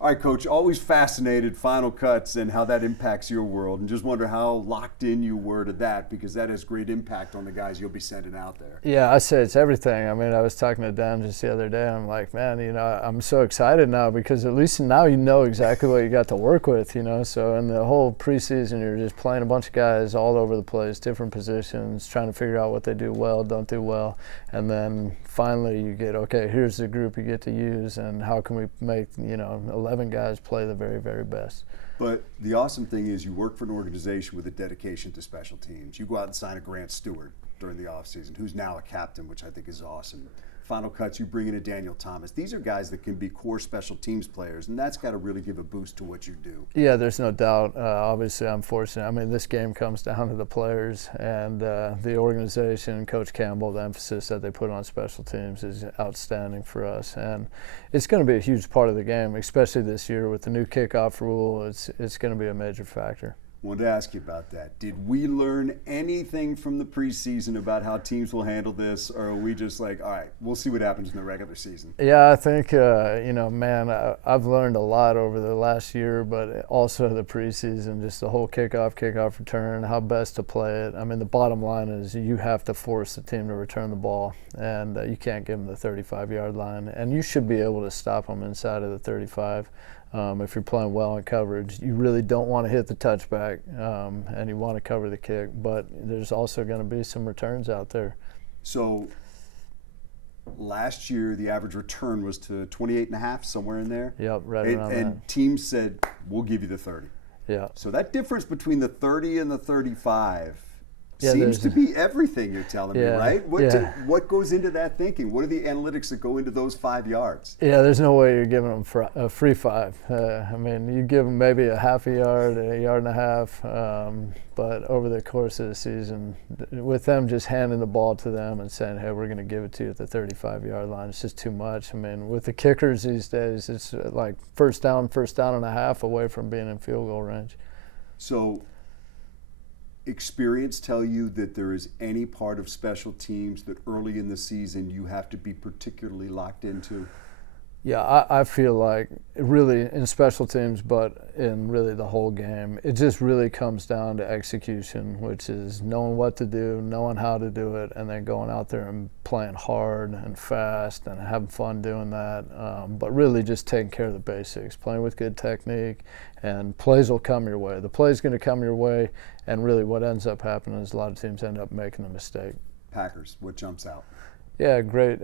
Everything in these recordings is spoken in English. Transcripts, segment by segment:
All right, Coach, always fascinated Final Cuts and how that impacts your world, and just wonder how locked in you were to that, because that has great impact on the guys you'll be sending out there. Yeah, I say it's everything. I mean, I was talking to Dan just the other day, and I'm like, man, I'm so excited now because at least now you know exactly what you got to work with, So in the whole preseason, you're just playing a bunch of guys all over the place, different positions, trying to figure out what they do well, don't do well, and then finally you get, okay, here's the group you get to use, and how can we make, 11 guys play the very, very best. But the awesome thing is you work for an organization with a dedication to special teams. You go out and sign a Grant Stewart during the offseason, who's now a captain, which I think is awesome. Final Cuts, you bring in a Daniel Thomas. These are guys that can be core special teams players, and that's got to really give a boost to what you do. Yeah, there's no doubt. Obviously, I'm fortunate. I mean, this game comes down to the players and the organization. Coach Campbell, the emphasis that they put on special teams is outstanding for us, and it's going to be a huge part of the game, especially this year with the new kickoff rule. It's going to be a major factor. Wanted to ask you about that. Did we learn anything from the preseason about how teams will handle this, or are we just like, all right, we'll see what happens in the regular season? Yeah, I think, I've learned a lot over the last year, but also the preseason, just the whole kickoff return, how best to play it. I mean, the bottom line is you have to force the team to return the ball, and you can't give them the 35-yard line, and you should be able to stop them inside of the 35. If you're playing well in coverage, you really don't want to hit the touchback, and you want to cover the kick, but there's also going to be some returns out there. So last year, the average return was to 28.5, somewhere in there. Yep, right around that. And teams said, we'll give you the 30. Yeah. So that difference between the 30 and the 35 seems to be everything you're telling me, right? What goes into that thinking? What are the analytics that go into those 5 yards? Yeah, there's no way you're giving them a free 5. I mean, you give them maybe a half a yard, a yard and a half, but over the course of the season, with them just handing the ball to them and saying, hey, we're going to give it to you at the 35-yard line, it's just too much. I mean, with the kickers these days, it's like first down and a half away from being in field goal range. So experience tell you that there is any part of special teams that early in the season you have to be particularly locked into? Yeah, I feel like really in special teams, but in really the whole game, it just really comes down to execution, which is knowing what to do, knowing how to do it, and then going out there and playing hard and fast and having fun doing that. But really just taking care of the basics, playing with good technique, and plays will come your way. The play's going to come your way, and really what ends up happening is a lot of teams end up making the mistake. Packers, what jumps out? Yeah, great.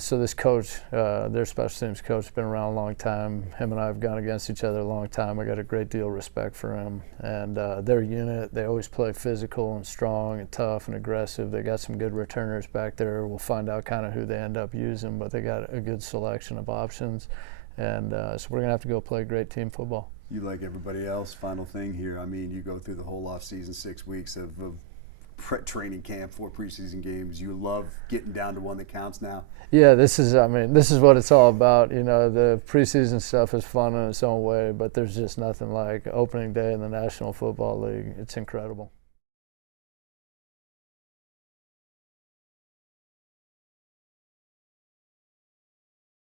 So this coach, their special teams coach, has been around a long time. Him and I have gone against each other a long time. I got a great deal of respect for him. And their unit, they always play physical and strong and tough and aggressive. They got some good returners back there. We'll find out kind of who they end up using, but they got a good selection of options. And so we're going to have to go play great team football. You, like everybody else, final thing here. I mean, you go through the whole off-season, 6 weeks of training camp, 4 preseason games. You love getting down to one that counts now. Yeah, this is what it's all about. The preseason stuff is fun in its own way, but there's just nothing like opening day in the National Football League. It's incredible.